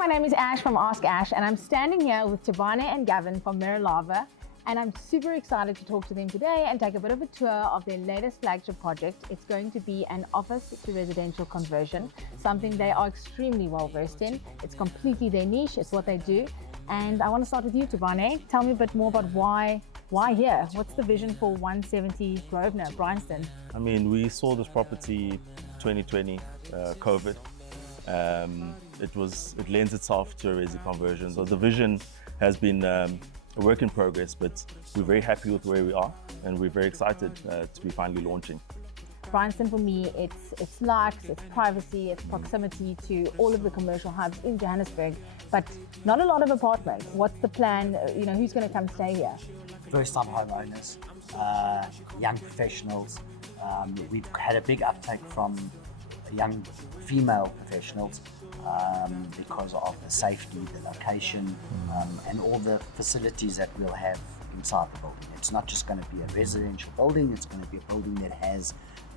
my name is Ash from Ask Ash, and I'm standing here with Tabane and Gavin from Merelava, and I'm super excited to talk to them today and take a bit of a tour of their latest flagship project. It's going to be an office to residential conversion, something they are extremely well versed in. It's completely their niche, it's what they do. And I want to start with you, Tabane. Tell me a bit more about why here? What's the vision for 170 Grosvenor, Bryanston? I mean, we saw this property 2020, COVID. It lends itself to a resi conversion. So the vision has been a work in progress, but we're very happy with where we are, and we're very excited to be finally launching. Bryanston, for me, it's luxe, it's privacy, it's proximity to all of the commercial hubs in Johannesburg, but not a lot of apartments. What's the plan? You know, who's going to come stay here? First-time homeowners, young professionals. We've had a big uptake from young female professionals because of the safety, the location, and all the facilities that we'll have inside the building. It's not just going to be a residential building, it's going to be a building that has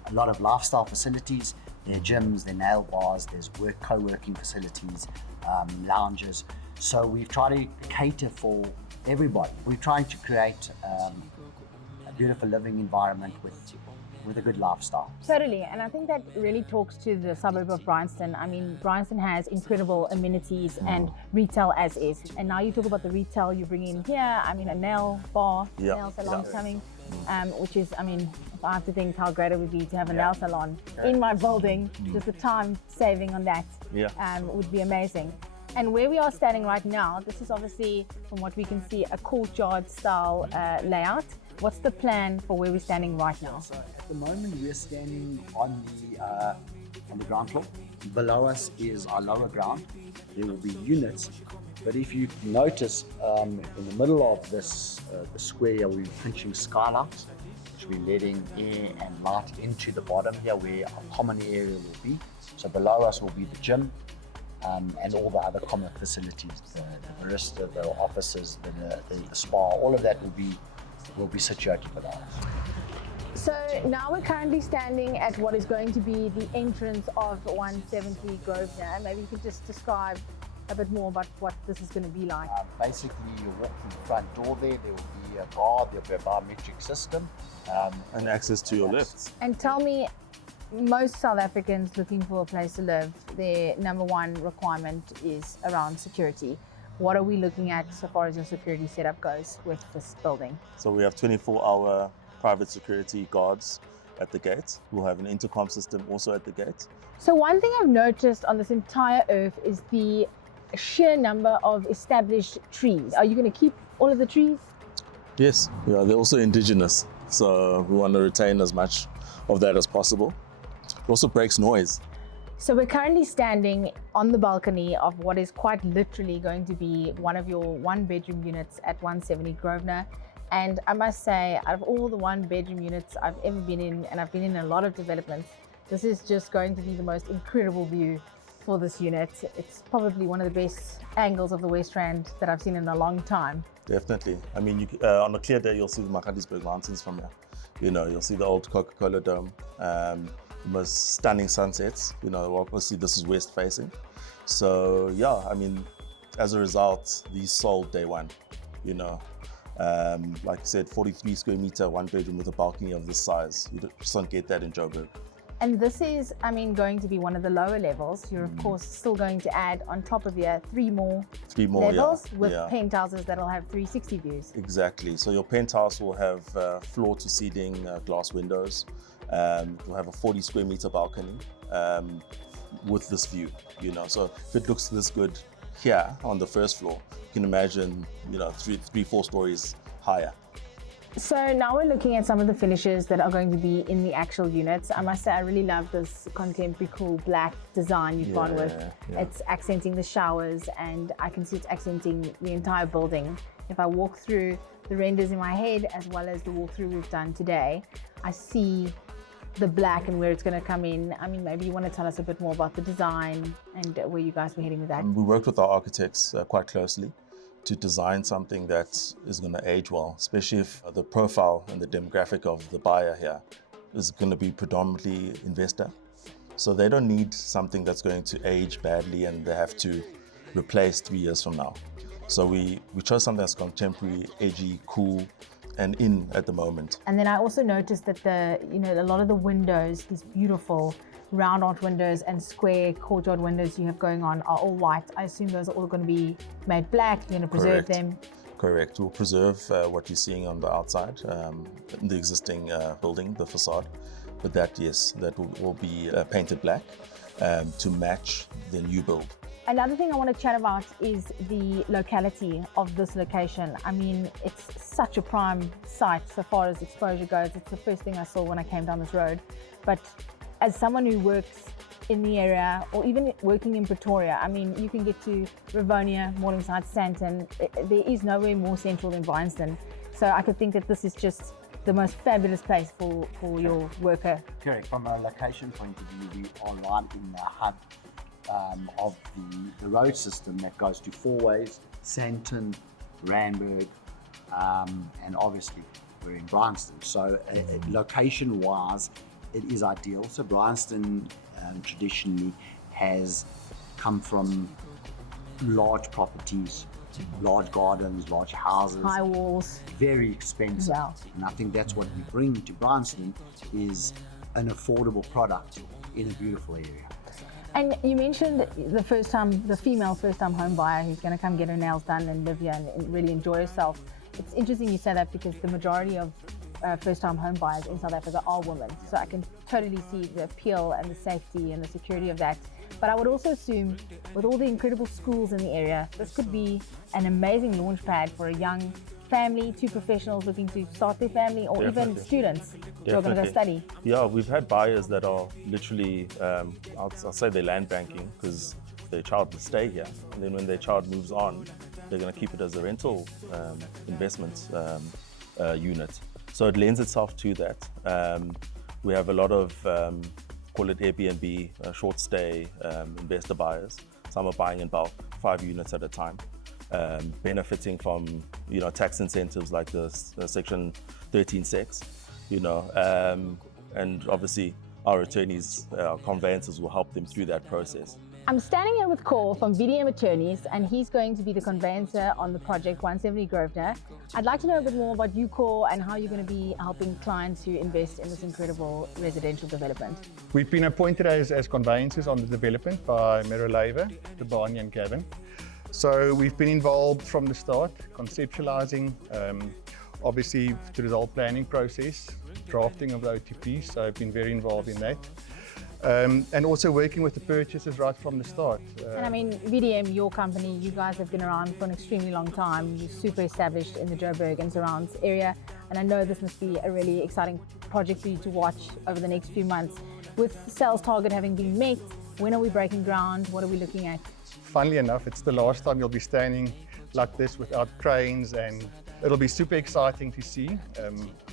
a lot of lifestyle facilities. There are gyms, there are nail bars, there's co-working facilities, lounges. So we've tried to cater for everybody. We're trying to create a beautiful living environment with a good lifestyle. Totally, and I think that really talks to the suburb of Bryanston. I mean, Bryanston has incredible amenities and retail as is. And now you talk about the retail you bring in here. I mean, a nail bar, nail salon coming, which is, I mean, if I have to think how great it would be to have a nail salon in my building, just the time saving on that would be amazing. And where we are standing right now, this is obviously, from what we can see, a courtyard style layout. What's the plan for where we're standing right now? So at the moment, we're standing on the ground floor. Below us is our lower ground. There will be units, but if you notice, in the middle of this the square, we're pinching skylights, which we're letting air and light into the bottom here, where our common area will be. So below us will be the gym. And all the other common facilities, the barista, the offices, the spa, all of that will be situated below us. So now we're currently standing at what is going to be the entrance of 170 Grosvenor. Maybe you could just describe a bit more about what this is going to be like. Basically, you walk through the front door there will be a bar, there'll be a biometric system. And access to your lifts. And tell me, most South Africans looking for a place to live, their number one requirement is around security. What are we looking at so far as your security setup goes with this building? So we have 24-hour private security guards at the gate. We'll have an intercom system also at the gate. So one thing I've noticed on this entire earth is the sheer number of established trees. Are you going to keep all of the trees? Yes, they're also indigenous. So we want to retain as much of that as possible. It also breaks noise. So we're currently standing on the balcony of what is quite literally going to be one of your one-bedroom units at 170 Grosvenor. And I must say, out of all the one-bedroom units I've ever been in, and I've been in a lot of developments, this is just going to be the most incredible view for this unit. It's probably one of the best angles of the West Rand that I've seen in a long time. Definitely. I mean, on a clear day, you'll see the Magaliesberg Mountains from here. You know, you'll see the old Coca-Cola Dome. The most stunning sunsets. You know, obviously this is west facing. So yeah, I mean, as a result, these sold day one. You know, like I said, 43 square meter, one bedroom with a balcony of this size. You just don't get that in Joburg. And this is, I mean, going to be one of the lower levels. You're of course still going to add on top of here three more levels with penthouses that'll have 360 views. Exactly. So your penthouse will have floor to ceiling glass windows. We'll have a 40 square meter balcony with this view, you know. So if it looks this good here on the first floor, you can imagine, you know, three, 4 stories higher. So now we're looking at some of the finishes that are going to be in the actual units. I must say, I really love this contemporary cool black design you've gone with. It's accenting the showers, and I can see it's accenting the entire building. If I walk through the renders in my head, as well as the walkthrough we've done today, I see the black and where it's going to come in. I mean, maybe you want to tell us a bit more about the design and where you guys were heading with that. We worked with our architects quite closely to design something that is going to age well, especially if the profile and the demographic of the buyer here is going to be predominantly investor. So they don't need something that's going to age badly and they have to replace 3 years from now. So we chose something that's contemporary, edgy, cool, and in at the moment. And then I also noticed that a lot of the windows, these beautiful round arch windows and square courtyard windows you have going on are all white. I assume those are all going to be made black. You're going to preserve them. Correct. We'll preserve what you're seeing on the outside, the existing building, the facade. But that, yes, that will be painted black to match the new build. Another thing I want to chat about is the locality of this location. I mean, it's such a prime site so far as exposure goes. It's the first thing I saw when I came down this road. But as someone who works in the area, or even working in Pretoria, I mean, you can get to Grosvenor, Morningside, Sandton. There is nowhere more central than Bryanston. So I could think that this is just the most fabulous place for your worker. Correct. From a location point of view, we are right in the hub of the road system that goes to Fourways, Sandton, Randburg, and obviously we're in Bryanston. So location-wise, it is ideal. So Bryanston traditionally has come from large properties, large gardens, large houses, high walls, very expensive. Yeah. And I think that's what we bring to Bryanston is an affordable product in a beautiful area. And you mentioned the female first-time home buyer who's going to come get her nails done and live here and really enjoy herself. It's interesting you say that because the majority of first-time home buyers in South Africa are women. So I can totally see the appeal and the safety and the security of that. But I would also assume with all the incredible schools in the area, this could be an amazing launch pad for a young family, two professionals looking to start their family, or even students who are going to go study. Yeah, we've had buyers that are literally, I'll say they're land banking because their child will stay here. And then when their child moves on, they're going to keep it as a rental investment unit. So it lends itself to that. We have a lot of, call it Airbnb, short stay investor buyers. Some are buying in bulk, 5 units at a time. Benefiting from tax incentives like the Section 13(6), and obviously our attorneys, our conveyancers will help them through that process. I'm standing here with Cor from VDM Attorneys, and he's going to be the conveyancer on the project 170 Grosvenor. I'd like to know a bit more about you, Cor, and how you're going to be helping clients who invest in this incredible residential development. We've been appointed as conveyancers on the development by Merelava, Tabane and Gavin. So we've been involved from the start, conceptualizing, obviously through the whole planning process, drafting of the OTPs, so I've been very involved in that. And also working with the purchasers right from the start. And I mean, VDM, your company, you guys have been around for an extremely long time. You're super established in the Joburg and surrounds area. And I know this must be a really exciting project for you to watch over the next few months. With the sales target having been met, when are we breaking ground? What are we looking at? Funnily enough, it's the last time you'll be standing like this without cranes, and it'll be super exciting to see.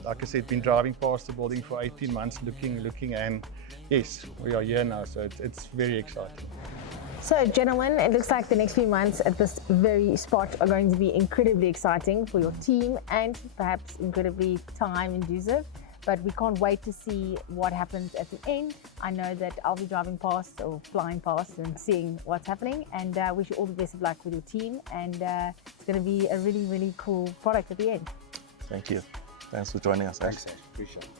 Like I said, been driving past the building for 18 months, looking, and yes, we are here now, so it's very exciting. So gentlemen, it looks like the next few months at this very spot are going to be incredibly exciting for your team and perhaps incredibly time-inducive. But we can't wait to see what happens at the end. I know that I'll be driving past or flying past and seeing what's happening, and wish you all the best of luck with your team, and it's going to be a really, really cool product at the end. Thank you. Thanks for joining us. Thanks, Ash. Appreciate it.